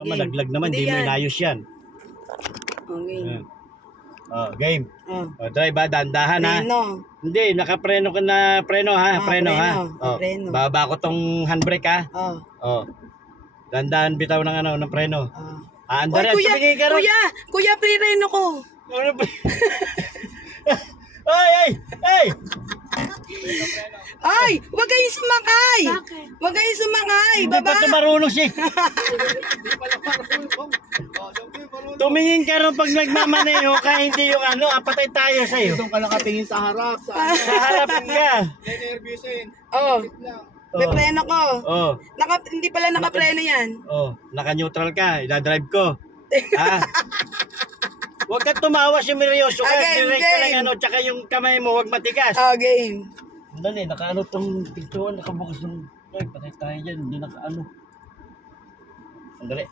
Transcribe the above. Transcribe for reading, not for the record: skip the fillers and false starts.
Malaglag naman, Hindi di mo yan. inayos yan. Okay. Game. Oh. Drive ha, dandahan ha. Preno. Hindi, nakapreno ka na preno ha, preno ha. Preno. Baba ko tong handbrake ha. Oh. Dandahan bitaw ng ano, ng preno. Oh. Anda rin, Kuya, tumingin ka rin. kuya, pre-reno ko. Ano ba? Ay! Ay, wag kayong sumakay. Bakit? Wag kayong sumakay. Hindi pa ito marunong siya. Tumingin ka rin pag nagmamaneho ka, hindi yung ano, apatay tayo sa'yo. Doon ka nakatingin sa harap. Sa Sa harap ka. nervyusin. Oh, may Oh. preno ko. Oh, Hindi pala naka-preno yan. naka-neutral ka, ila-drive ko. Ha? Huwag kang tumawa, seryoso ka. Game, Direct ka lang game. ano, tsaka yung kamay mo, huwag matigas. Game. Dali, nakaano tong pintuan, nakabukas ng... Ay, patay tayo dyan, hindi nakaano. Sandali.